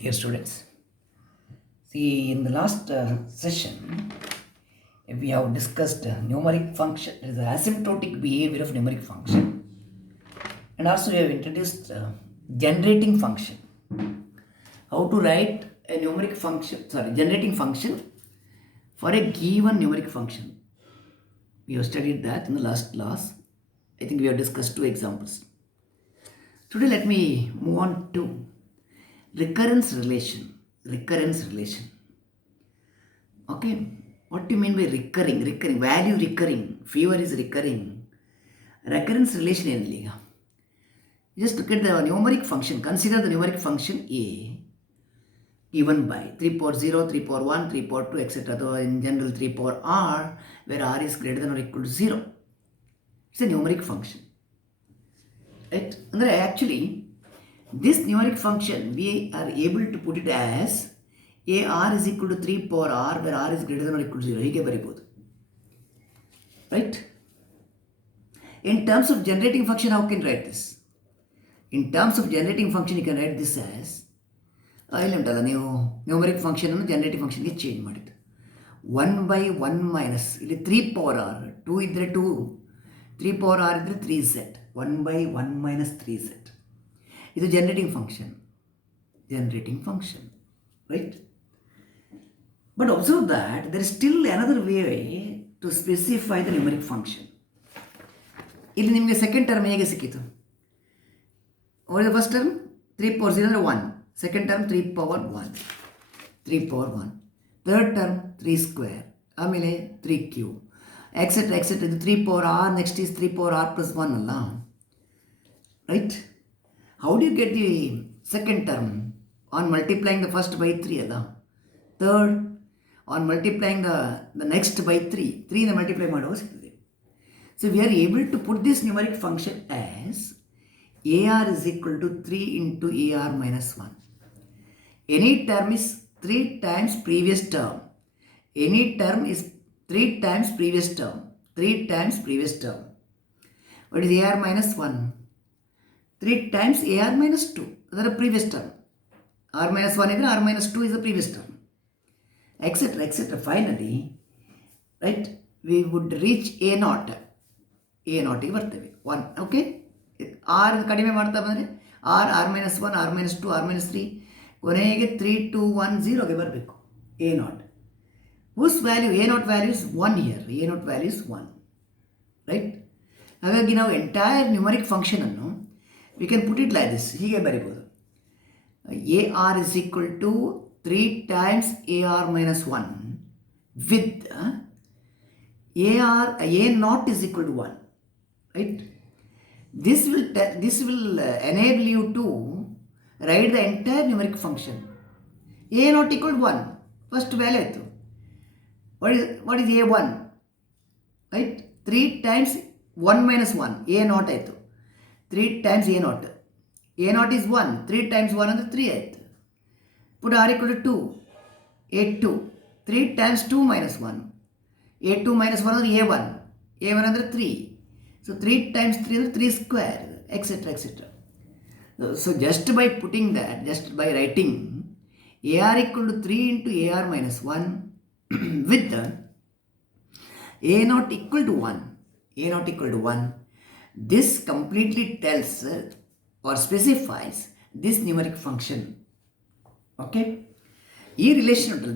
Dear students, see in the last session we have discussed numeric function, that is the asymptotic behavior of numeric function, and also we have introduced generating function. How to write a numeric function, generating function for a given numeric function. We have studied that in the last class. I think we have discussed two examples. Today let me move on to recurrence relation. Recurrence relation. Okay, what do you mean by recurring? Recurring, value recurring, fever is recurring. Recurrence relation ಏನಿಲ್ಲ ಈಗ. Just look at the numeric function. Consider the numeric function a given by 3 power 0, 3 power 1, 3 power 2, etc. Though in general 3 power r, where r is greater than or equal to 0. It's a numeric function. Right? And actually, this numeric function, we are able to put it as ar is equal to 3 power r, where r is greater than or equal to 0. ಹೀಗೆ ಬರಿಬೋದು. Right? In terms of generating function, how can you write this? In terms of generating function, you can write this as ಇಲ್ಲಿ ಉಂಟಲ್ಲ ನೀವು ನ್ಯೂಮರಿಕ್ ಫಂಕ್ಷನನ್ನು ಜನರೇಟಿವ್ ಫಂಕ್ಷನ್ಗೆ ಚೇಂಜ್ ಮಾಡಿದ್ದು 1/1 ಮೈನಸ್ ಇಲ್ಲಿ 3 power R 2 ಇದ್ದರೆ 2 3 ಪವರ್ ಆರ್ ಇದ್ದರೆ 3z 1/1 ಮೈನಸ್ 3z ಇದು generating function right. But observe that there is still another way to specify the numeric function. ಇಲ್ಲಿ ನಿಮಗೆ ಸೆಕೆಂಡ್ ಟರ್ಮ್ ಹೇಗೆ ಸಿಕ್ಕಿತು? ಫಸ್ಟ್ ಟರ್ಮ್ 3 ಪವರ್ 0 ಅಂದರೆ 1, second term 3 power 1, third term 3 square, ಆಮೇಲೆ 3 cube, etcetera ಇದು 3 power r, next is 3 power r plus 1 ಅಲ್ಲ, right? How do you get the second term? On multiplying the first by 3 ಅಲ್ಲ, third on multiplying the next by 3 ನ multiply ಮಾಡುವಾಗ ಸಿಗ್ತದೆ. So we are able to put this numeric function as AR is equal to 3 into AR minus 1. Any term is 3 times previous term. Any term is 3 times previous term. 3 times previous term. What is AR minus 1? 3 times AR minus 2. That is the previous term. R minus 1 is R minus 2 is the previous term. Etc. Finally, right, we would reach A0 ಗೆ ಬರ್ತೇವೆ 1. Okay, R ಕಡಿಮೆ ಮಾಡ್ತಾ ಬಂದರೆ R minus 1, R minus 2, R minus 3, ಕೊನೆಗೆ 3 2 1 0ಗೆ ಬರಬೇಕು A0. Whose value A0 value is 1 here. A0 value is 1, right? ಹಾಗಾಗಿ ನಾವು ಎಂಟೈರ್ ನ್ಯೂಮರಿಕ್ ಫಂಕ್ಷನನ್ನು we can put it like this, ಹೀಗೆ ಬರಿಬೋದು. AR is equal to 3 times AR minus 1 with A0 is equal to 1, right? This will enable you to write the entire numeric function. A0 equal to 1, first value ಆಯಿತು. What is A1, right? 3 times 1 minus 1, A0 ಆಯಿತು. 3 times A0 is 1, 3 times 1 ಅಂದರೆ 3 ಆಯಿತು. Put r equal to 2, A2, 3 times 2 minus 1, A2 minus 1 ಅಂದರೆ A1 ಅಂದರೆ 3, so 3 times 3 ಅಂದರೆ 3 square, etc. So just by putting that, just by writing AR equal to 3 into AR minus 1 with the A0 equal to 1, this completely tells or specifies this numeric function. Okay,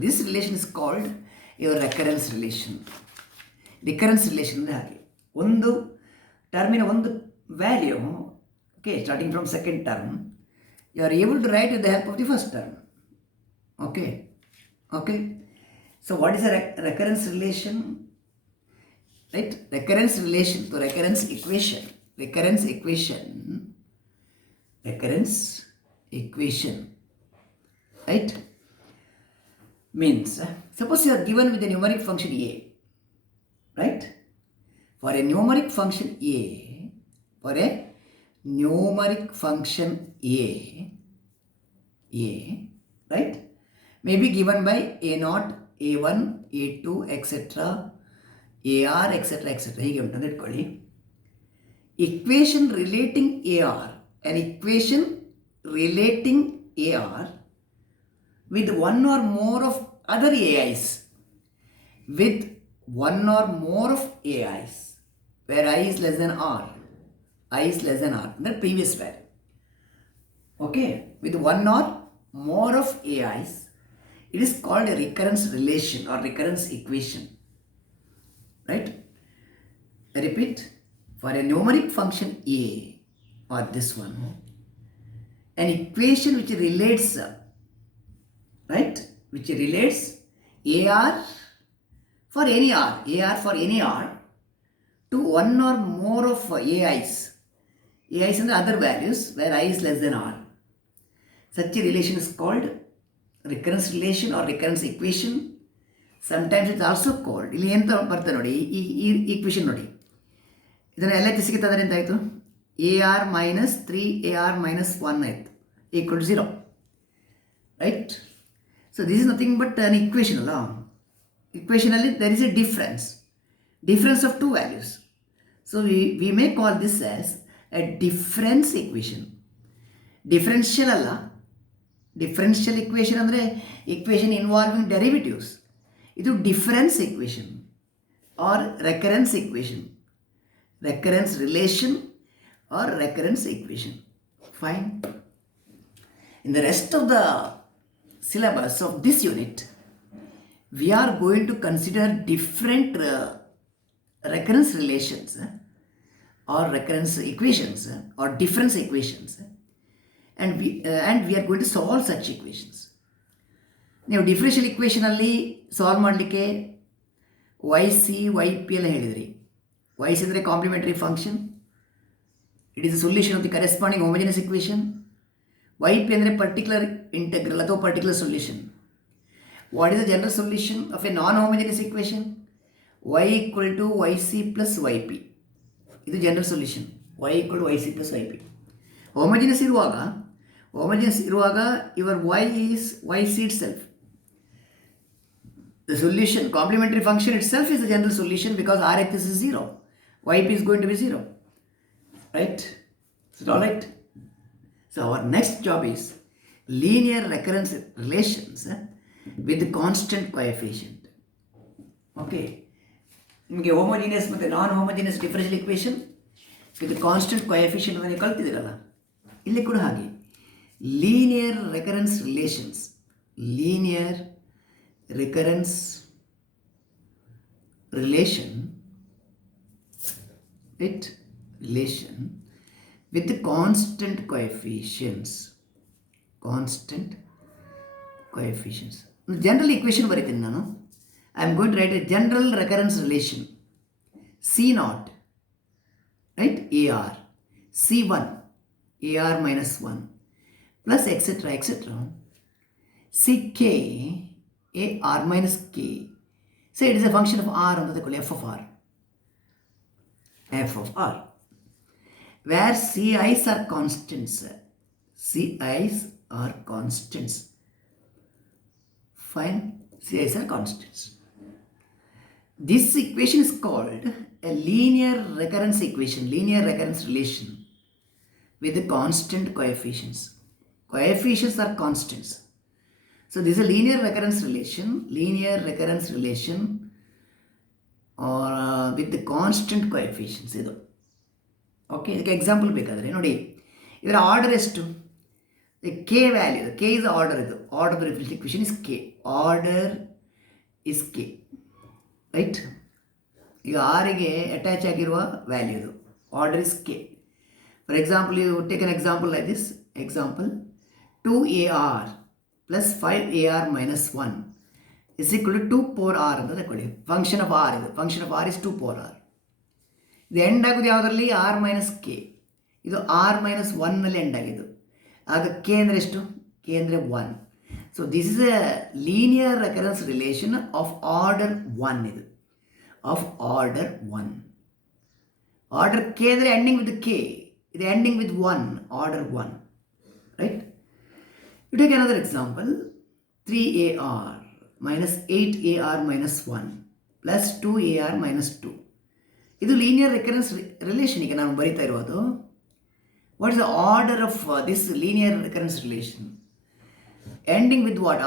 this relation is called your recurrence relation. Recurrence relation ಅಂದರೆ ಹಾಗೆ ಒಂದು ಟರ್ಮಿನ ಒಂದು value, okay, starting from second term you are able to write with the help of the first term. Okay, so what is a recurrence relation? Right, recurrence relation to recurrence equation, right, means suppose you are given with a numeric function a, right? For a numeric function a, right, may be given by A0, A1, A2, etc., AR, etc. ಹೀಗೆ ಉಂಟು ಇಟ್ಕೊಳ್ಳಿ. an equation relating AR with one or more of other AIs, with one or more of AIs, where I is less than R, I is less than R, the previous value. Okay, with one or more of AIs, it is called a recurrence relation or recurrence equation, right? I repeat, for a numeric function A, or this one, an equation which relates, right, which relates AR for any R, AR for any R, to one or more of AIs and the other values where I is less than R. Such a relation is called recurrence relation or recurrence equation. Sometimes it's also called, ಇಲ್ಲಿ ಎಂತ ಬರ್ತದೆ ನೋಡಿ, ಈ ಈಕ್ವೇಷನ್ ನೋಡಿ, ಇದನ್ನು ಎಲ್ಲ ಸಿಗುತ್ತಂದ್ರೆ ಎಂತಾಯಿತು, AR minus 3AR minus 1 ಆಯಿತು, equal to 0, right? So this is nothing but an equation ಅಲ್ಲ. Equationally there is a difference of two values. So we may call this as a difference equation. Differential ಅಲ್ಲ, differential equation ಅಂದರೆ equation involving derivatives. ಇದು difference equation or recurrence equation, recurrence relation or recurrence equation. Fine. In the rest of the syllabus of this unit, we are going to consider different recurrence relations or recurrence equations or difference equations, and we are going to solve such equations. ನೀವು differential ಇಕ್ವೇಷನಲ್ಲಿ solve ಮಾಡಲಿಕ್ಕೆ Y C Y P ಎಲ್ಲ ಹೇಳಿದ್ರಿ. Y C ಅಂದರೆ complementary function, it is the solution of the corresponding homogeneous equation. Y P ಅಂದರೆ particular integral ಅಥವಾ particular solution. What is the general solution of a non homogeneous equation? Y equal to Y C plus Y P, ಇದು general solution. Y equal to Y C plus Y P. Homogeneous ಇರುವಾಗ your Y is Y c itself. The solution, complementary function itself is the general solution because Rx is 0. Yp is going to be 0. Right? Is it alright? So our next job is linear recurrence relations with the constant coefficient. Okay. ನಿಮಗೆ homogeneous ಮತ್ತು non homogeneous differential equation with constant coefficient ಅಂತ ಕಲ್ತಿದ್ದೀರಲ್ಲ, ಇಲ್ಲಿ ಕೂಡ ಹಾಗೆ linear recurrence relations, linear recurrence relation with the constant coefficients. General equation ಬರೀತೀನಿ ನಾನು. I am going to write a general recurrence relation C naught, right, AR, C1 AR minus 1 plus etc. CK AR minus K. Say it is a function of R under the f of R, where Ci's are constants. Ci's are constants. Fine. Ci's are constants. This equation is called a linear recurrence equation, linear recurrence relation with the constant coefficients. Coefficients are constants. So this is a linear recurrence relation or with the constant coefficients. ಇದು okay. ಇದಕ್ಕೆ example ಬೇಕಾದರೆ ನೋಡಿ, ಇದರ order ಎಷ್ಟು? K value, K is order, ಇದು order of the differential equation is K, order is K, right? ಈಗ ಆರಿಗೆ attach ಆಗಿರುವ ವ್ಯಾಲ್ಯೂ ಇದು order is K. For example you take an example like this, example 2AR plus 5AR minus 1 is equal to 2 power R ಅಂತ ತಗೊಳ್ಳಿ. Function of R ಇದು, function of R is 2 power R. ಇದು end ಆಗೋದು ಯಾವುದರಲ್ಲಿ? R minus K. ಇದು R minus ಒನ್ನಲ್ಲಿ end ಆಗಿದ್ದು. ಆಗ ಕೆ ಅಂದರೆ ಎಷ್ಟು? ಕೆ ಅಂದರೆ 1. So this is a linear recurrence relation of order 1. ಇದು ಆಫ್ ಆರ್ಡರ್ 1. ಆರ್ಡರ್ ಕೆ ಅಂದರೆ ಎಂಡಿಂಗ್ ವಿತ್ ಕೆ, ಇದು ending with 1, order 1, right? You take another example, 3AR minus 8AR minus 1 plus 2AR minus 2. ಇದು linear recurrence relation. ಈಗ ನಾನು ಬರೀತಾ ಇರೋದು, what is the order of this linear recurrence relation? Ending with what?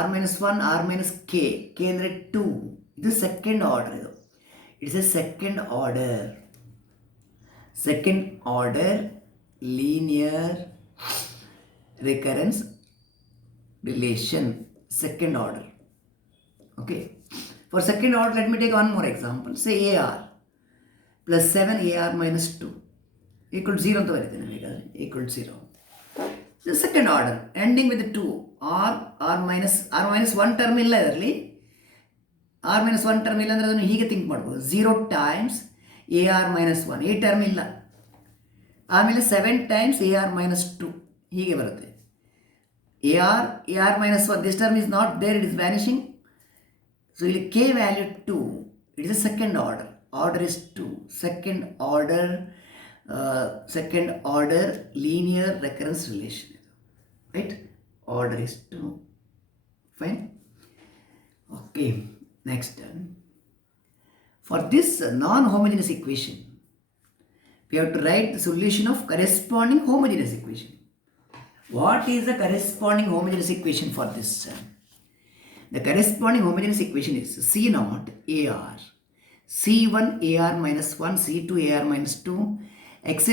R minus 1, R minus K. K ಅಂದರೆ 2. ಇದು second order ಇದು. It's A second order linear recurrence relation, second order. Okay, for second order let me take one more example. Say AR plus 7 AR minus 2 equal to 0 ಅಂತ ಬರೀತೀನಿ ಬೇಕಾದ್ರೆ equal to 0. The second order ending with 2 r minus 1 ಟರ್ಮ್ ಇಲ್ಲ ಇದರಲ್ಲಿ. r minus 1 ಟರ್ಮ್ ಇಲ್ಲ ಅಂದರೆ ಅದನ್ನು ಹೀಗೆ ಥಿಂಕ್ ಮಾಡ್ಬೋದು, 0 ಟೈಮ್ಸ್ AR minus 1, ಈ ಟರ್ಮ್ ಇಲ್ಲ. ಆಮೇಲೆ 7 ಟೈಮ್ಸ್ AR minus 2 ಹೀಗೆ ಬರುತ್ತೆ. AR minus 1, this term is not there, it is vanishing. So ಇಲ್ಲಿ K value 2, it is a second order. Order is 2. Second order linear recurrence relation. Right? Order is 2. Fine? Okay. Next term. For this non-homogeneous equation, we have to write the solution of corresponding homogeneous equation. What is the corresponding homogeneous equation for this? The corresponding homogeneous equation is C0 AR, C1 AR minus 1, C2 AR minus 2, etc.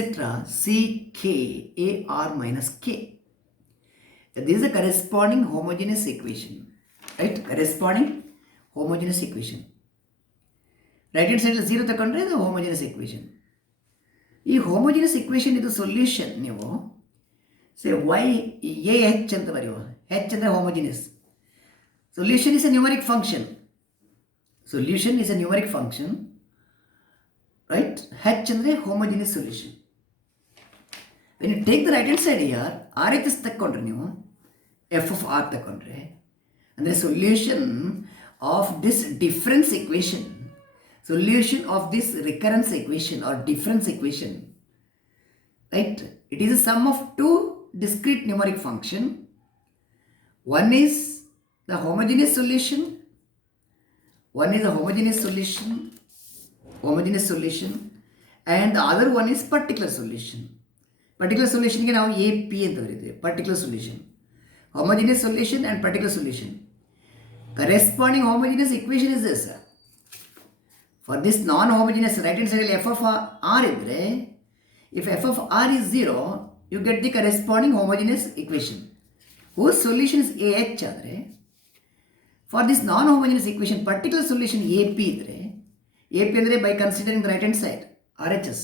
CK AR minus K. This is the corresponding homogeneous equation. Right? Corresponding homogeneous equation. Right hand side 0 ತಗೊಂಡ್ರೆ ಇದು homogeneous equation. ಈ homogeneous equation ಇದು solution ನೀವು say y a h ಅಂತ ಬರೆಯುವ. h ಅಂದರೆ homogeneous. Solution is a numeric function. Right? h ಅಂದರೆ homogeneous solution. When you take the right hand side here, RHS ತಗೊಂಡ್ರೆ ನೀವು f of r ತಗೊಂಡ್ರೆ ಅಂದರೆ solution of this difference equation, solution of this recurrence equation or difference equation, right? It is a sum of two discrete numeric function. One is the homogeneous solution, and the other one is particular solution. Particular solution ಗೆ ನಾವು AP ಅಂತ ಬರೀತೀವಿ. Particular solution, homogeneous solution and particular solution. Corresponding homogeneous equation is this. For this non-homogeneous right hand side f of r ಇದ್ರೆ, if f of r is 0, you get the corresponding homogeneous equation whose solution is AH ಆದರೆ, for this non-homogeneous equation particular solution AP ಇದ್ರೆ, AP ಅಂದರೆ by considering the right hand side RHS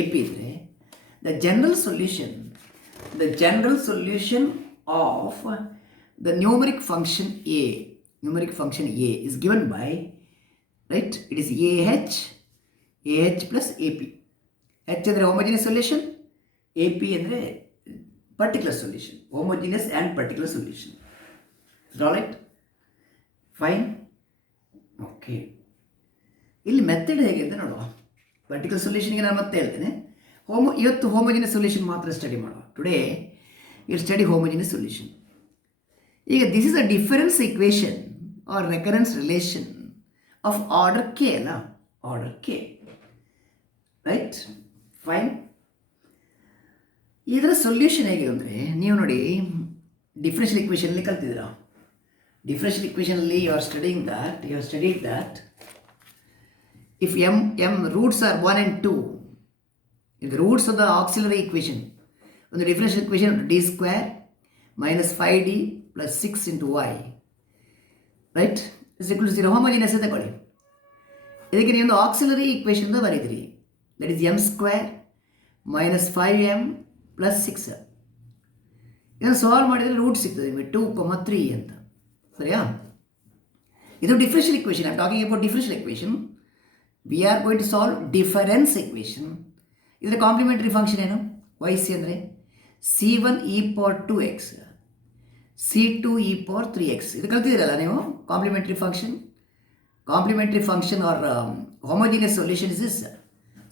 AP ಇದ್ರೆ, the general solution of the numeric function A is given by, right, it is AH plus AP. H ಅಂದರೆ homogeneous solution, AP ಅಂದರೆ particular solution, homogeneous and particular solution. Is it all right? Fine? Okay. ಇಲ್ಲಿ method ಹೇಗೆ ಅಂತ ನೋಡುವ. Particular ಸೊಲ್ಯೂಷನ್ಗೆ ನಾನು ಮತ್ತೆ ಹೇಳ್ತೇನೆ. ಇವತ್ತು ಹೋಮೋಜಿನಿಯಸ್ ಸೊಲ್ಯೂಷನ್ ಮಾತ್ರ ಸ್ಟಡಿ ಮಾಡುವ. Today you study homogeneous solution. ಈಗ this is a difference equation or recurrence relation of order K ಅಲ್ಲ, ಆರ್ಡರ್ ಕೆ, ರೈಟ್? ಫೈನ್. ಇದರ ಸೊಲ್ಯೂಷನ್ ಹೇಗೆ ಅಂದರೆ, ನೀವು ನೋಡಿ ಡಿಫರೆನ್ಷಿಯಲ್ ಇಕ್ವೇಷನಲ್ಲಿ ಕಲ್ತಿದ್ದೀರಾ. ಡಿಫರೆನ್ಷಿಯಲ್ ಇಕ್ವೇಷನಲ್ಲಿ you are studied that if m roots are 1 and 2, if the roots of the auxiliary equation on the differential equation d square minus 5d plus 6 into y, right, is equal to 0, homogeneous ಅಂತ ಕೊಡಿ. ಇದಕ್ಕೆ ನೀವು ಒಂದು auxiliary equation ಅಂತ ಬರೀದ್ರಿ, that is m square minus 5m plus 6. ಇದನ್ನು ಸಾಲ್ವ್ ಮಾಡಿದರೆ ರೂಟ್ ಸಿಗ್ತದೆ ನಿಮಗೆ 2, 3 ಅಂತ, ಸರಿಯಾ? ಇದು differential equation. I am talking about differential equation. We are going to solve difference equation. ಇದರ ಕಾಂಪ್ಲಿಮೆಂಟರಿ ಫಂಕ್ಷನ್ ಏನು? yc ಅಂದರೆ c1 e power 2x, c2 e power 3x. ಇದು ಕಲ್ತಿದ್ದೀರಲ್ಲ ನೀವು. Complementary function or homogeneous solution is this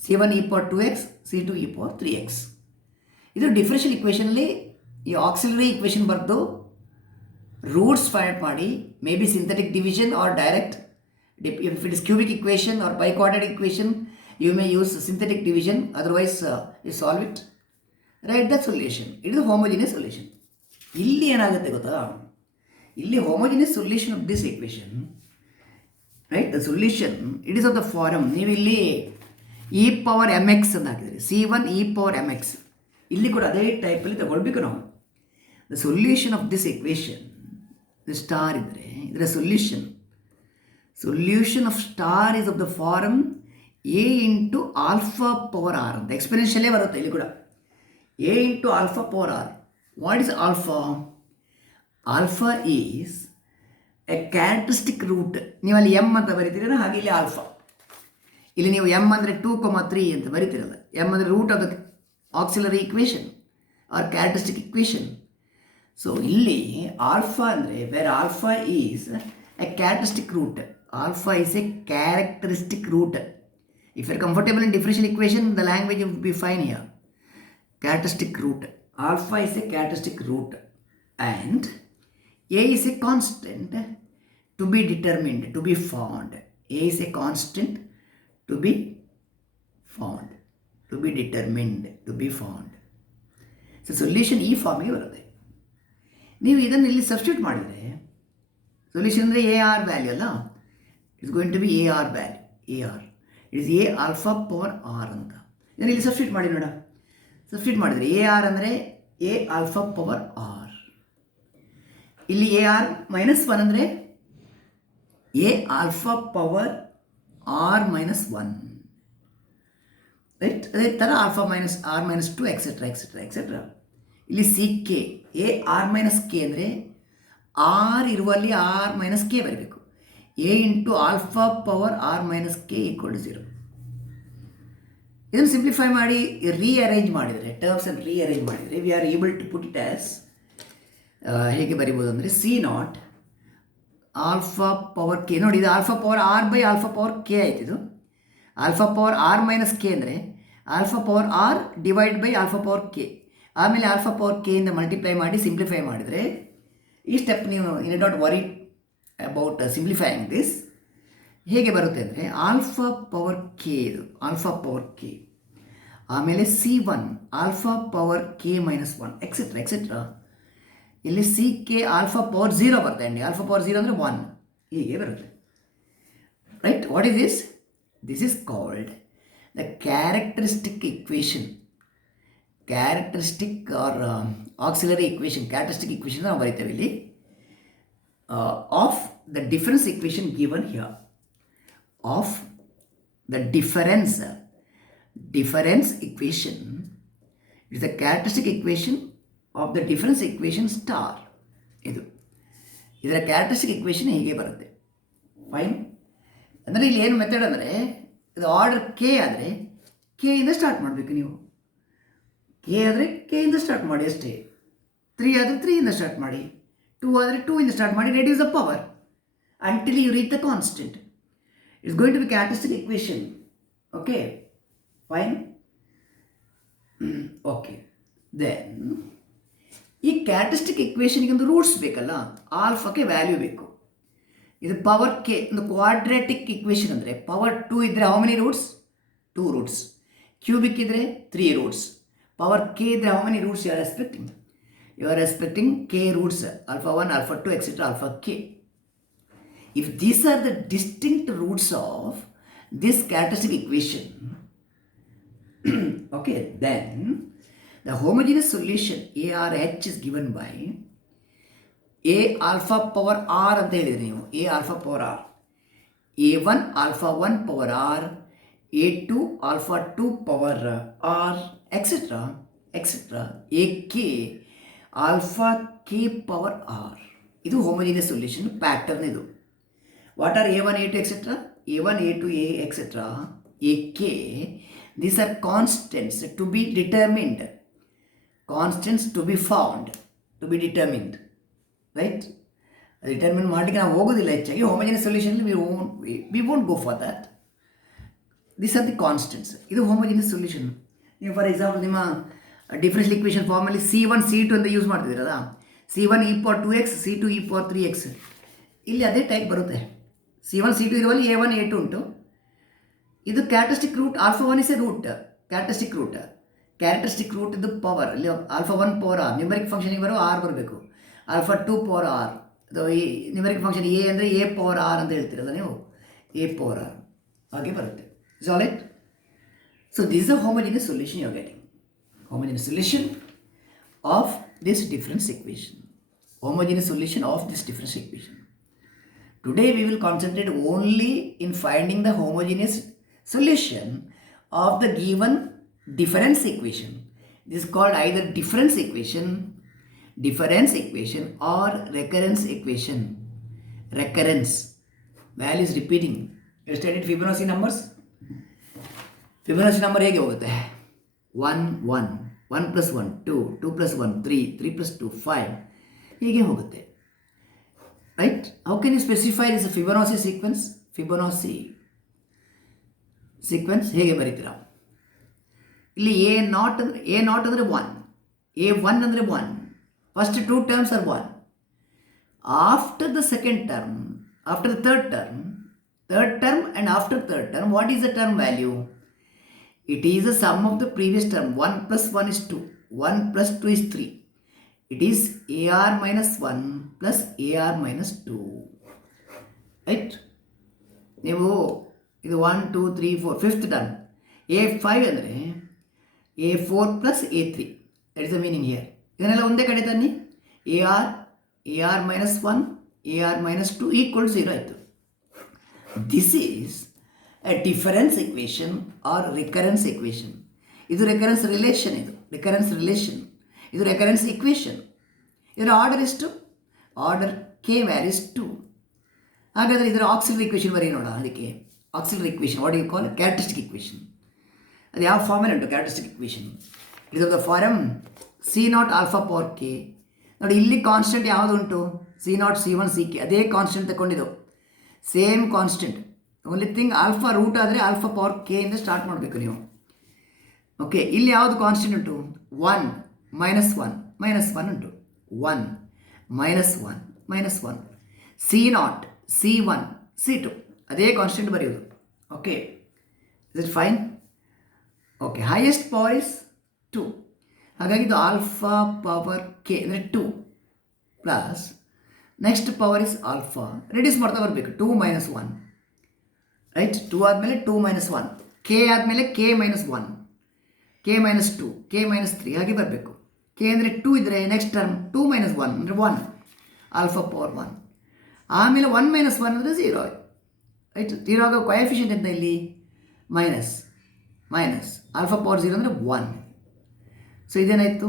c1 e power 2x, c2 e power 3x. ಇದು differential ಇಕ್ವೇಷನಲ್ಲಿ ಈ auxiliary equation ಬರೆದು ರೂಟ್ಸ್ ಫೈಂಡ್ ಮಾಡಿ, maybe synthetic division or direct. If it is cubic equation or biquadratic equation, you may use synthetic division, otherwise you solve it. Write the solution. It is a homogeneous solution. ಇಲ್ಲಿ ಏನಾಗುತ್ತೆ ಗೊತ್ತಾ, ಇಲ್ಲಿ homogeneous solution of this equation, right, the solution it is of the farm, ನೀವು ಇಲ್ಲಿ E power M X ಅಂತ ಹಾಕಿದ್ರಿ, C1 E power M X, ಇಲ್ಲಿ ಕೂಡ ಅದೇ ಟೈಪಲ್ಲಿ ತಗೊಳ್ಬೇಕು ನಾವು. The solution of this equation, the star ಇದ್ದರೆ ಇದರ solution of star is of the form a into alpha power R ಅಂತ ಎಕ್ಸ್ಪೆರಿಯನ್ಷಿಯಲ್ಲೇ ಬರುತ್ತೆ ಇಲ್ಲಿ ಕೂಡ, a into alpha power r. What is alpha? Alpha is a characteristic root. ನೀವು ಅಲ್ಲಿ ಎಮ್ ಅಂತ ಬರೀತೀರ, ಹಾಗೆ ಇಲ್ಲಿ ಆಲ್ಫಾ, ಇಲ್ಲಿ ನೀವು ಎಮ್ ಅಂದರೆ 2,3 ಅಂತ ಬರೀತಿರಲ್ಲ, ಎಮ್ ಅಂದರೆ root of the auxiliary equation or characteristic equation. So ಇಲ್ಲಿ ಆಲ್ಫಾ ಅಂದರೆ where alpha is a characteristic root, alpha is a characteristic root. If you are comfortable in differential equation, the language will be fine here. Characteristic root. Alpha is a characteristic root and A is a constant to be determined, to be found. A is a constant to be found, to be determined, to be found. So solution ಈ ಫಾರ್ಮಿಗೆ ಬರುತ್ತೆ. ನೀವು ಇದನ್ನು ಇಲ್ಲಿ ಸಬ್ಸ್ಟಿಟ್ಯೂಟ್ ಮಾಡಿದರೆ solution ಅಂದರೆ A R value ಅಲ್ಲ, it's going to be A R value, A R it is A alpha power R ಅಂತ. ಇದನ್ನು ಇಲ್ಲಿ ಸಬ್ಸ್ಟಿಟ್ಯೂಟ್ ಮಾಡಿ ನೋಡ, ಸಬ್ಸ್ಟಿಟ್ಯೂಟ್ ಮಾಡಿದರೆ ಎ ಆರ್ ಅಂದರೆ ಎ ಆಲ್ಫಾ ಪವರ್ ಆರ್, ಇಲ್ಲಿ ಎ ಆರ್ -1 ಅಂದರೆ A alpha power R -1, right. ಅದೇ ಥರ alpha -R-2 etcetera etcetera etcetera. ಇಲ್ಲಿ C K, A R K ಅಂದರೆ ಆರ್ ಇರುವಲ್ಲಿ R-K ಬರಬೇಕು, A into alpha power R-K = 0. ಇದನ್ನು ಸಿಂಪ್ಲಿಫೈ ಮಾಡಿ ರೀಅರೇಂಜ್ ಮಾಡಿದರೆ, ಟರ್ಮ್ಸನ್ನು ರೀಅರೇಂಜ್ ಮಾಡಿದರೆ we are able to put it as ಹೇಗೆ ಬರಿಬೋದು ಅಂದರೆ C0 ಆಲ್ಫಾ ಪವರ್ ಕೆ. ನೋಡಿ, ಇದು alpha power r by alpha power k ಆಯ್ತು. ಇದು ಆಲ್ಫಾ ಪವರ್ R-K ಅಂದರೆ alpha power r divide by alpha power k, ಆಮೇಲೆ ಆಲ್ಫಾ ಪವರ್ ಕೆ ಇಂದ ಮಲ್ಟಿಪ್ಲೈ ಮಾಡಿ ಸಿಂಪ್ಲಿಫೈ ಮಾಡಿದರೆ ಈ ಸ್ಟೆಪ್ ನೀವು you not worry about simplifying this. ಹೇಗೆ ಬರುತ್ತೆ ಅಂದರೆ ಆಲ್ಫಾ ಪವರ್ ಕೆ, ಇದು ಆಲ್ಫಾ ಪವರ್ ಕೆ, ಆಮೇಲೆ C1 alpha power K -1 etcetera etcetera. ಇಲ್ಲಿ ಸಿ ಕೆ ಆಲ್ಫಾ ಪವರ್ 0 ಬರ್ತಾ ಇದೆ, ಆಲ್ಫಾ ಪವರ್ 0 ಅಂದರೆ 1, ಹೀಗೆ ಬರುತ್ತೆ, right. What is this? This is called the characteristic equation, characteristic or auxiliary equation, characteristic equation ನಾವು ಬರೀತೇವೆ ಇಲ್ಲಿ, of the difference equation given here, of the difference equation. It is the characteristic equation of the difference equation star. ಇದರ characteristic equation ಹೀಗೆ ಬರುತ್ತೆ. ಫೈನ್. ಅಂದರೆ ಇಲ್ಲಿ ಏನು ಮೆಥಡ್ ಅಂದರೆ, ಇದು ಆರ್ಡರ್ ಕೆ ಆದರೆ ಕೆ ಇಂದ ಸ್ಟಾರ್ಟ್ ಮಾಡಬೇಕು ನೀವು. ಕೆ ಆದರೆ ಕೆ ಇಂದ ಸ್ಟಾರ್ಟ್ ಮಾಡಿ ಅಷ್ಟೇ, 3 ಆದರೆ 3 ಇಂದ ಸ್ಟಾರ್ಟ್ ಮಾಡಿ, 2 ಆದರೆ 2 ಇಂದ ಸ್ಟಾರ್ಟ್ ಮಾಡಿ, reduce the power until you reach the constant. It's going to be characteristic equation. Okay, fine. Okay, then ಈ ಕ್ಯಾರೆಕ್ಟರಿಸ್ಟಿಕ್ ಇಕ್ವೇಷನ್ಗೆ ಒಂದು ರೂಟ್ಸ್ ಬೇಕಲ್ಲ, ಆಲ್ಫಾಕ್ಕೆ ವ್ಯಾಲ್ಯೂ ಬೇಕು. ಇದು ಪವರ್ ಕೆ ಒಂದು ಕ್ವಾಡ್ರಾಟಿಕ್ ಇಕ್ವೇಷನ್ ಅಂದರೆ ಪವರ್ 2 ಇದ್ದರೆ how many roots? 2 roots. Cubic ಇದ್ದರೆ 3 ರೂಟ್ಸ್. ಪವರ್ ಕೆ ಇದ್ದರೆ how many roots you are expecting? You are expecting k roots, alpha 1, alpha 2 etcetera alpha k. If these are the distinct roots of this characteristic equation, okay, then the homogeneous solution ARH is given by A alpha power R ಅಂತ ಹೇಳಿದ್ರೆ ನೀವು, A alpha power R, A1 alpha 1 power R, A2 alpha 2 power R, etc. etc. AK alpha K power R. ಇದು homogeneous solution pattern ಇದು. What are A1, A2, etc.? A1, A2, A, etc. AK. These are constants to be determined. Constants to be found, to be determined. Right? Determine ಮಾಡಲಿಕ್ಕೆ ನಾವು ಹೋಗೋದಿಲ್ಲ ಹೆಚ್ಚಾಗಿ. homogeneous solution we won't go for that. These are the constants. ಇದು homogeneous solution. ನೀವು for example ನಿಮ್ಮ differential equation ಫಾರ್ಮಲ್ಲಿ C1 C2 ಅಂತ ಯೂಸ್ ಮಾಡ್ತಿದ್ದೀರಲ್ಲ, C1 e power 2x, C2 e power 3x. ಇಲ್ಲಿ ಅದೇ ಟೈಪ್ ಬರುತ್ತೆ. C1 C2 ಇರುವಲ್ಲಿ A1 A2 ಉಂಟು. ಇದು characteristic root, alpha 1 is a root, characteristic root. Characteristic root ಇದು ಪವರ್ ಇಲ್ಲಿ ಆಲ್ಫಾ 1 ಪವರ್ ಆರ್ ನ್ಯೂಮರಿಕ್ ಫಂಕ್ಷನಿಗೆ ಬರೋ ಆರ್ ಬರಬೇಕು, ಆಲ್ಫಾ 2 ಪವರ್ ಆರ್ ಅಥವಾ ಈ ನ್ಯೂಮರಿಕ್ ಫಂಕ್ಷನ್ ಎ ಅಂದರೆ ಎ ಪವರ್ ಆರ್ ಅಂತ ಹೇಳ್ತೀರಲ್ಲ ನೀವು, ಎ ಪವರ್ ಆರ್ ಹಾಗೆ ಬರುತ್ತೆ. Is all it. So this is a homogeneous solution you are getting. Homogeneous solution of this difference equation. Homogeneous solution of this difference equation. Today we will concentrate only in finding the homogeneous solution of the given difference equation. This is called either difference equation or recurrence equation. Recurrence. Value is repeating. You studied Fibonacci numbers? Fibonacci number ಹೇಗೆ ಹೋಗುತ್ತೆ? 1 1 1 plus 1 2 2 plus 1 3 3 plus 2 5 ಹೀಗೆ ಹೋಗುತ್ತೆ, right. How can you specify this Fibonacci sequence? Fibonacci sequence ಹೇಗೆ ಬರೀತೀರಾ? ಇಲ್ಲಿ A not ಅಂದರೆ 1, A1 ಅಂದರೆ 1, ಫಸ್ಟ್ 2 terms are 1. After the second term, after the third term and after third term, what is the term value? It is the sum of the previous term. 1 plus 1 is 2. 1 plus 2 is 3. It is AR minus 1 plus AR minus 2. Right? ನೀವು ಇದು 1 2 3 4 fifth term A5 ಅಂದರೆ A4 plus A3. That is the meaning here. ಇದನ್ನೆಲ್ಲ ಒಂದೇ ಕಡೆ ತನ್ನಿ. AR minus 1 AR minus 2 equal to 0 ಆಯಿತು. This is a difference equation or recurrence equation. ಇದು recurrence relation, ಇದು recurrence equation. ಇದರ ಆರ್ಡರ್ ಎಷ್ಟು? Order k values 2. ಹಾಗಾದರೆ ಇದರ ಆಕ್ಸಿಲರಿ ಇಕ್ವೇಷನ್ ಬರೀ ನೋಡ. ಅದಕ್ಕೆ auxiliary equation what you call characteristic equation. ಅದು ಯಾವ ಫಾರ್ಮಲ್ಲಿ ಉಂಟು characteristic equation? It is of the form C0 alpha power k. ನೋಡಿ ಇಲ್ಲಿ ಕಾನ್ಸ್ಟೆಂಟ್ ಯಾವುದು ಉಂಟು? C0 C1 Ck ಅದೇ ಕಾನ್ಸ್ಟೆಂಟ್ ತಗೊಂಡಿದ್ದು, same constant. Only thing alpha root ಆದರೆ ಆಲ್ಫಾ ಪವರ್ ಕೆ ಇಂದ ಸ್ಟಾರ್ಟ್ ಮಾಡಬೇಕು ನೀವು. ಓಕೆ, ಇಲ್ಲಿ ಯಾವುದು ಕಾನ್ಸ್ಟೆಂಟ್ ಉಂಟು? 1 -1 ಉಂಟು. 1 -1 C0 C1 C2 ಅದೇ ಕಾನ್ಸ್ಟೆಂಟ್ ಬರೆಯೋದು. Okay, is it fine? Okay, highest power is 2. ಹಾಗಾಗಿ ಇದು ಆಲ್ಫಾ ಪವರ್ ಕೆ ಅಂದರೆ 2 plus next power is alpha. Reduce ಮಾಡ್ತಾ ಬರಬೇಕು. 2 - 1 ರೈಟ್. 2 ಆದಮೇಲೆ 2 - 1, ಕೆ ಆದಮೇಲೆ k - 1, k - 2, k - 3 ಹಾಗೆ ಬರಬೇಕು. ಕೆ ಅಂದರೆ 2 ಇದ್ದರೆ ನೆಕ್ಸ್ಟ್ ಟರ್ಮ್ 2 - 1 ಅಂದರೆ 1 ಆಲ್ಫಾ ಪವರ್ 1. ಆಮೇಲೆ 1 - 1 ಅಂದರೆ 0 ರೈಟ್. 0 ಆಗೋ ಕೊಎಫಿಷಿಯಂಟ್ ಅಂತ ಇಲ್ಲಿ ಮೈನಸ್ ಆಲ್ಫಾ ಪವರ್ 0 ಅಂದರೆ 1. ಸೊ ಇದೇನಾಯಿತು?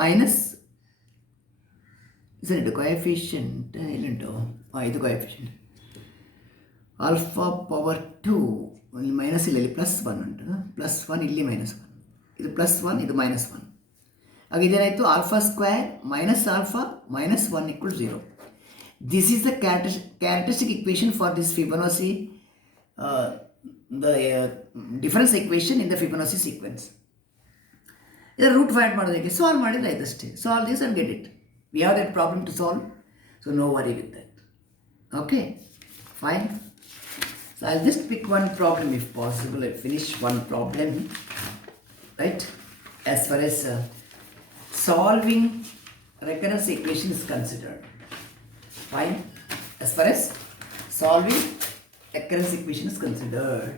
ಮೈನಸ್ ಇಸಂಟು ಕೊಎಫಿಷಿಯಂಟ್ ಎಲ್ಲುಂಟು? ಇದು ಕೊಎಫಿಷಿಯಂಟ್ ಆಲ್ಫಾ ಪವರ್ 2 ಇಲ್ಲಿ ಮೈನಸ್ ಇಲ್ಲ, ಇಲ್ಲಿ +1 ಉಂಟು. +1 ಇಲ್ಲಿ -1, ಇದು +1 ಇದು -1. ಆಗ ಇದೇನಾಯಿತು? Alpha square minus alpha -1 = 0. This is the characteristic equation for this Fibonacci, the difference equation in the Fibonacci sequence. ಇದರ ರೂಟ್ ಫೈಂಡ್ ಮಾಡೋದಕ್ಕೆ ಸಾಲ್ವ್ ಮಾಡಿದರೆ ಆಯ್ತಷ್ಟೇ. Solve this and get it. We have that problem to solve, so no worry with that. Okay, fine. So I'll just pick one problem if possible. I'll finish one problem, right? As far as solving recurrence equation is considered. Fine. As far as solving recurrence equation is considered.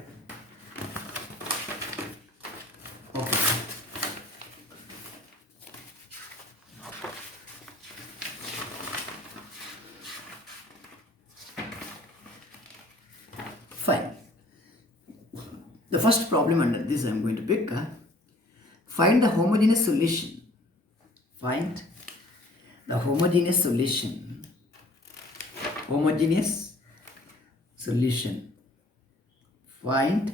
Okay. Fine. The first problem under this I am going to pick. Find the homogeneous solution. Find the homogeneous solution. Homogeneous solution. Find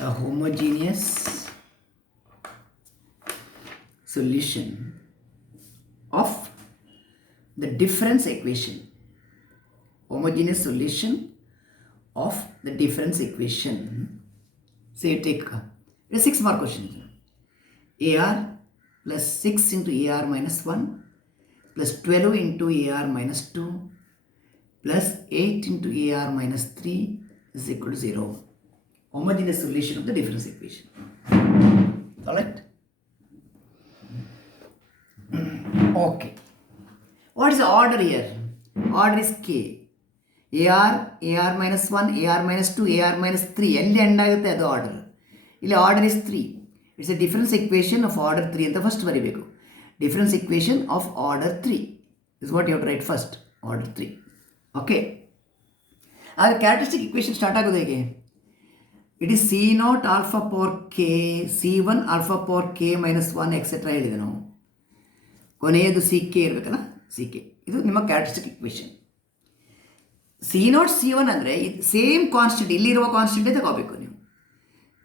the homogeneous solution of the difference equation. Homogeneous solution of the difference equation. Say take it is 6 mark question. AR plus 6 into AR minus 1 plus 12 into AR minus 2 plus 8 into AR minus 3 is equal to 0. Homogeneous solution of the difference equation. Alright? Okay. What is the order here? Order is K. AR minus 1, AR minus 2, AR minus 3. ಎಲ್ಲಿ ಎಂಡ್ ಆಗುತ್ತೆ ಅದು order. ಇಲ್ಲಿ order is 3. It's a difference equation of order 3 ಅಂತ first ಬರೀಬೇಕು. Difference equation of order 3 is what you have to write first. Order 3. Okay. ಆದರೆ characteristic equation start ಆಗೋದು ಹೇಗೆ? It is c not alpha power k C1 alpha power k minus 1 etcetera ಹೇಳಿದೆ ನಾವು. ಕೊನೆಯದು c k ಇರಬೇಕಲ್ಲ, c k. ಇದು ನಿಮ್ಮ characteristic equation. C0 C1 ಅಂದರೆ ಇದು ಸೇಮ್ ಕಾನ್ಸ್ಟೆಂಟ್, ಇಲ್ಲಿರುವ ಕಾನ್ಸ್ಟೆಂಟೇ ತಗೋಬೇಕು ನೀವು.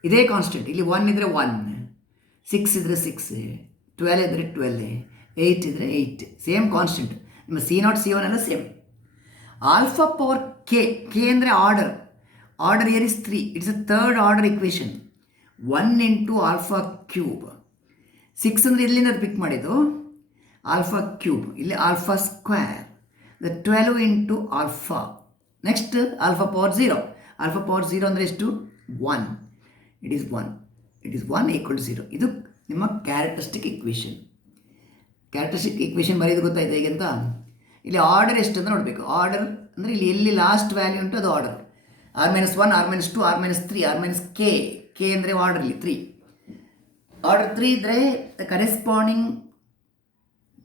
ಇದೇ ಕಾನ್ಸ್ಟೆಂಟ್. ಇಲ್ಲಿ 1 ಇದ್ದರೆ 1, 6 ಇದ್ದರೆ 6, 12 ಇದ್ದರೆ 12, 8 ಇದ್ದರೆ 8. Same constant. ನಿಮ್ಮ C0 C1 ಎಲ್ಲ same. Alpha power K, K ಅಂದರೆ order. Order here is 3. It's a third order equation. 1 into alpha cube. 6 ಅಂದರೆ ಇಲ್ಲಿಂದ ಪಿಕ್ ಮಾಡಿದ್ದು ಆಲ್ಫಾ ಕ್ಯೂಬ್, ಇಲ್ಲಿ alpha square. 12 into alpha. Next alpha power 0. Alpha power 0 ಅಂದರೆ ಎಷ್ಟು? 1. It is 1. It is 1 equal to 0. ಇದು ನಿಮ್ಮ characteristic equation. Characteristic equation ಬರೆಯೋದು ಗೊತ್ತಾಯ್ತು ಹೇಗೆ ಅಂತ? ಇಲ್ಲಿ ಆರ್ಡರ್ ಎಷ್ಟು ಅಂತ ನೋಡಬೇಕು. ಆರ್ಡರ್ ಅಂದರೆ ಇಲ್ಲಿ ಎಲ್ಲಿ ಲಾಸ್ಟ್ ವ್ಯಾಲ್ಯೂ ಉಂಟು ಅದು order. R-1, R-2, R-3, R- K. K ಅಂದರೆ ಆರ್ಡರ್ ಇಲ್ಲಿ 3. ಆರ್ಡರ್ 3 ಇದ್ದರೆ the corresponding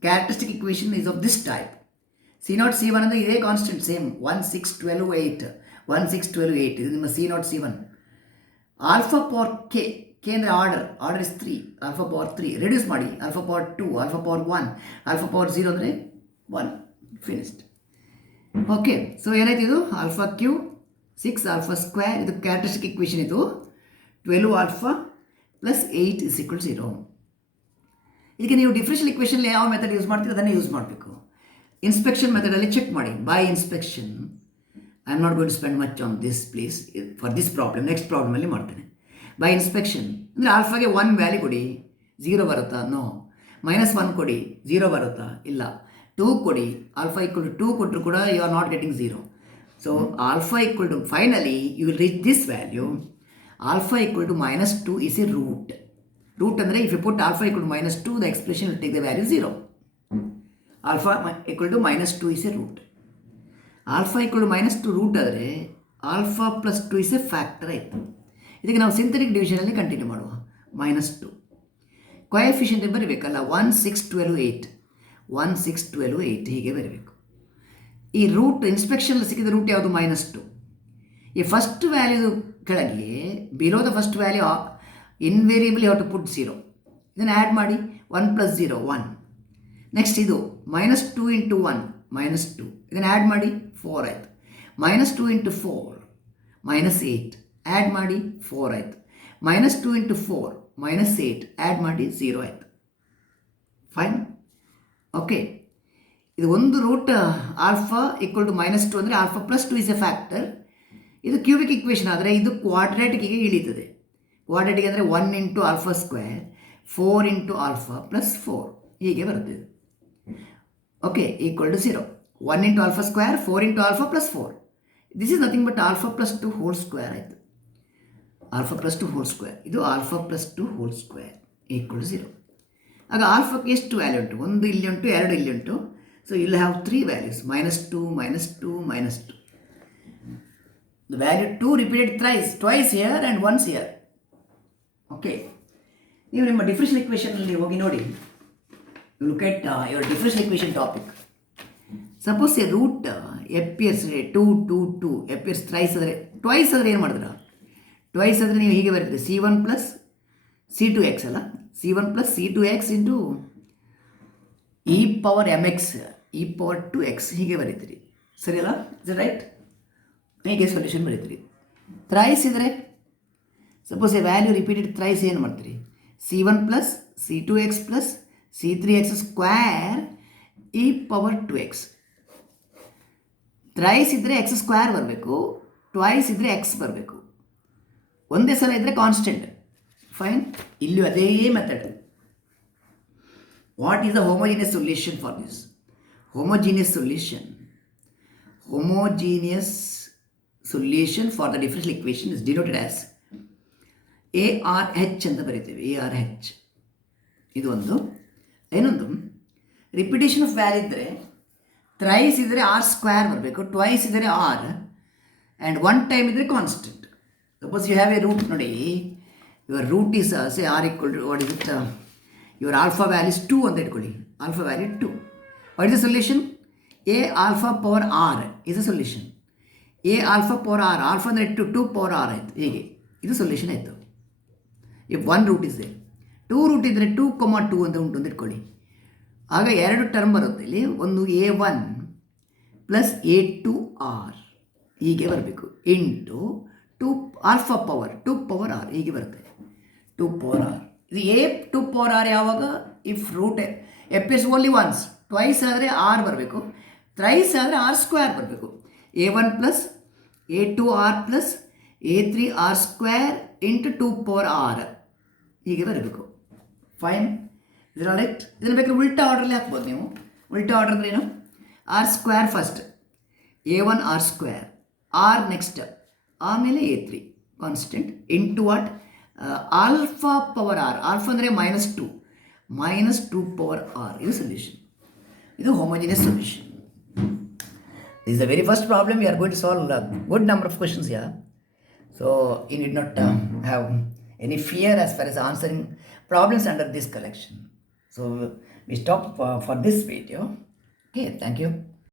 characteristic equation is of this type. C0 C1 ಅಂದರೆ ಇದೇ ಕಾನ್ಸ್ಟೆಂಟ್ ಸೇಮ್. 1 6 12 8, 1 6 12 8. ಇದು ನಿಮ್ಮ C0 C1. Alpha power K, K ಅಂದರೆ order. Order is 3. Alpha power 3 reduce ಮಾಡಿ. Alpha power 2, alpha power 1, alpha power 0 ಅಂದರೆ 1. ಫಿನಿಸ್ಡ್. ಓಕೆ. ಸೊ ಏನಾಯ್ತು ಇದು? Alpha cube 6 alpha square. ಇದು ಕ್ಯಾರೆಕ್ಟರಿಸ್ಟಿಕ್ ಇಕ್ವೇಷನ್. ಇದು 12 ಆಲ್ಫಾ ಪ್ಲಸ್ 8 ಇಸ್ ಈಕ್ವಲ್ 0. ಇದಕ್ಕೆ ನೀವು ಡಿಫರೆನ್ಷಿಯಲ್ ಇಕ್ವೇಷನಲ್ಲಿ ಯಾವ ಮೆಥಡ್ ಯೂಸ್ ಮಾಡ್ತೀರೋ ಅದನ್ನೇ ಯೂಸ್ ಮಾಡಬೇಕು. ಇನ್ಸ್ಪೆಕ್ಷನ್ ಮೆಥಡಲ್ಲಿ ಚೆಕ್ ಮಾಡಿ. By inspection. I am not going to spend much on this please for this problem. Next ಪ್ರಾಬ್ಲಮಲ್ಲಿ ಮಾಡ್ತೇನೆ. ಬೈ ಇನ್ಸ್ಪೆಕ್ಷನ್ ಅಂದರೆ ಆಲ್ಫಾಗೆ 1 ವ್ಯಾಲ್ಯೂ ಕೊಡಿ, 0 ಬರುತ್ತಾ? ನೋ. -1 ಕೊಡಿ, 0 ಬರುತ್ತಾ? ಇಲ್ಲ. 2 ಕೊಡಿ, ಆಲ್ಫಾ ಈಕ್ವಲ್ ಟು 2 ಕೊಟ್ಟರು ಕೂಡ you are not getting 0. So alpha equal to, finally you will reach this value. Alpha equal to -2 is a root. Root ಅಂದರೆ if you put alpha equal to -2 the expression will take the value 0. Alpha equal to -2 is a root. Alpha equal to -2 root ಆದರೆ alpha plus 2 is a factor ಆಯಿತು. ಇದಕ್ಕೆ ನಾವು ಸಿಂಥೆಟಿಕ್ ಡಿವಿಷನಲ್ಲಿ ಕಂಟಿನ್ಯೂ ಮಾಡುವ. -2 ಕೊಎಫಿಷಿಯಂಟ್ ಬರೀಬೇಕಲ್ಲ. 1 6 12 8, 1 6 12 8 ಹೀಗೆ ಬರೀಬೇಕು. ಈ ರೂಟ್ ಇನ್ಸ್ಪೆಕ್ಷನ್ ಸಿಕ್ಕಿದ ರೂಟ್ ಯಾವುದು? -2. ಈ ಫಸ್ಟ್ ವ್ಯಾಲ್ಯೂ ಕೆಳಗೆ below the first value invariable you have to put 0. ಇದನ್ನು ಆ್ಯಡ್ ಮಾಡಿ. 1 + 0 1. ನೆಕ್ಸ್ಟ್ ಇದು -2 ಇಂಟು 1 -2. ಇದನ್ನು ಆ್ಯಡ್ ಮಾಡಿ 4 ಆಯಿತು. -2 ಇಂಟು 4 -8. ಆ್ಯಡ್ ಮಾಡಿ 4 ಆಯಿತು. -2 ಇಂಟು 4 -8. ಆ್ಯಡ್ ಮಾಡಿ 0 ಆಯಿತು. ಫೈನ್. ಓಕೆ. ಇದು ಒಂದು ರೂಟ್ ಆಲ್ಫಾ ಈಕ್ವಲ್ ಟು -2 ಅಂದರೆ alpha plus 2 is a factor. ಇದು ಕ್ಯೂಬಿಕ್ ಇಕ್ವೇಷನ್ ಆದರೆ ಇದು ಕ್ವಾಡ್ರಾಟಿಕ್ಗೆ ಇಳೀತದೆ. ಕ್ವಾಡ್ರಾಟಿಕ್ ಅಂದರೆ 1 into alpha square 4 into alpha plus 4 ಹೀಗೆ ಬರುತ್ತೆ. Okay. Equal to 0. 1 into alpha square 4 into alpha plus 4. This is nothing but alpha plus 2 whole square ಆಯಿತು. Alpha plus 2 whole square. ಇದು alpha plus 2 whole square equal to 0. ಆಗ ಆಲ್ಫಾಕ್ಕೆ ಎಷ್ಟು ವ್ಯಾಲ್ಯೂ ಉಂಟು? 1 ಇಲ್ಲಿ ಉಂಟು, 2 ಇಲ್ಲಿ ಉಂಟು. So you will have 3 values. -2 -2 -2. The value 2 repeated twice here and once here. Okay. ನೀವು ನಿಮ್ಮ ಡಿಫರೆನ್ಷಿಯಲ್ ಇಕ್ವೇಷನಲ್ಲಿ ಹೋಗಿ ನೋಡಿ. You look at your differential equation topic. Suppose a root appears 2 2 2 appears thrice ಆದರೆ, ಟ್ವೈಸ್ ಆದರೆ ಏನು ಮಾಡಿದ್ರ? ಟ್ವೈಸ್ ಅಂದರೆ ನೀವು ಹೀಗೆ ಬರ್ತದೆ C1 + C2x ಅಲ್ಲ. C1 + C2x ಇಂಟು e⁻mx e⁻2x ಹೀಗೆ ಬರೀತೀರಿ. ಸರಿ ಅಲ್ಲ? Is right? ಹೀಗೆ ಸೊಲ್ಯೂಷನ್ ಬರೀತೀರಿ. ಥ್ರೈಸ್ ಇದ್ದರೆ suppose A value repeated thrice ಏನು ಮಾಡ್ತೀರಿ? C1 + C2x + C3x ಸ್ಕ್ವೇರ್ e⁻2x. ಥ್ರೈಸ್ ಇದ್ದರೆ x² ಬರಬೇಕು, ಟ್ವೈಸ್ ಇದ್ದರೆ x ಬರಬೇಕು. ಒಂದೇ ಸಲ ಇದ್ದರೆ ಕಾನ್ಸ್ಟೆಂಟ್. ಫೈನ್. ಇಲ್ಲೂ ಅದೇ method. What is the homogeneous solution for this? Homogeneous solution for the differential equation is denoted as ARH ಅಂತ ಬರೀತೇವೆ. ARH ಇದು ಒಂದು. ಇನ್ನೊಂದು ರಿಪಿಟೇಷನ್ ಆಫ್ ವ್ಯಾಲ್ಯೂ ಇದ್ದರೆ ಥ್ರೈಸ್ ಇದ್ದರೆ R² ಬರಬೇಕು, ಟ್ವೈಸ್ ಇದ್ದರೆ R, ಆ್ಯಂಡ್ ಒನ್ ಟೈಮ್ ಇದ್ದರೆ constant. Suppose you have a root ನೋಡಿ, your root is say R equal to what is it, your alpha value is 2 ಅಂತ ಇಟ್ಕೊಳ್ಳಿ, alpha value 2. What is the solution? A alpha power R is a solution. A alpha power R, alpha ಅಂದರೆ 2 power R ಆಯಿತು. ಹೀಗೆ ಇದು solution ಆಯಿತು. If one root is there, 2 root ಇದ್ದರೆ 2,2 ಅಂತ ಉಂಟು ಅಂತ ಇಟ್ಕೊಳ್ಳಿ. ಆಗ ಎರಡು ಟರ್ಮ್ ಬರುತ್ತೆ ಇಲ್ಲಿ, ಒಂದು A1 ಪ್ಲಸ್ A2R ಹೀಗೆ ಬರಬೇಕು, into 2 alpha power 2 power R ಹೀಗೆ ಬರುತ್ತೆ, 2 ಪವರ್ R. ಇದು A2 ಪವರ್ R ಯಾವಾಗ? If root appears only once, twice ಆದರೆ R ಬರಬೇಕು, ಥ್ರೈಸ್ ಆದರೆ R² ಬರಬೇಕು. A1 plus A2R plus A3R² into 2 power R ಹೀಗೆ ಬರಬೇಕು. ಫೈನ್, ಇದರ ರೈಟ್. ಇದನ್ನು ಬೇಕಾದ್ರೆ ಉಲ್ಟಾ ಆರ್ಡ್ರಲ್ಲಿ ಹಾಕ್ಬೋದು ನೀವು. ಉಲ್ಟಾ ಆರ್ಡರ್ ಅಂದ್ರೆ ಏನು? R² first, A1 R², R next, ಆಮೇಲೆ A3 constant into what? Alpha power R. Alpha ಅಂದರೆ -2 ಪವರ್ R. ಇದು ಸೊಲ್ಯೂಷನ್. ಇದು homogeneous solution. This is the very first problem. We are going to solve a good number of questions here. So you need not have any fear as far as answering problems under this collection. So we stop for this video. Okay, thank you.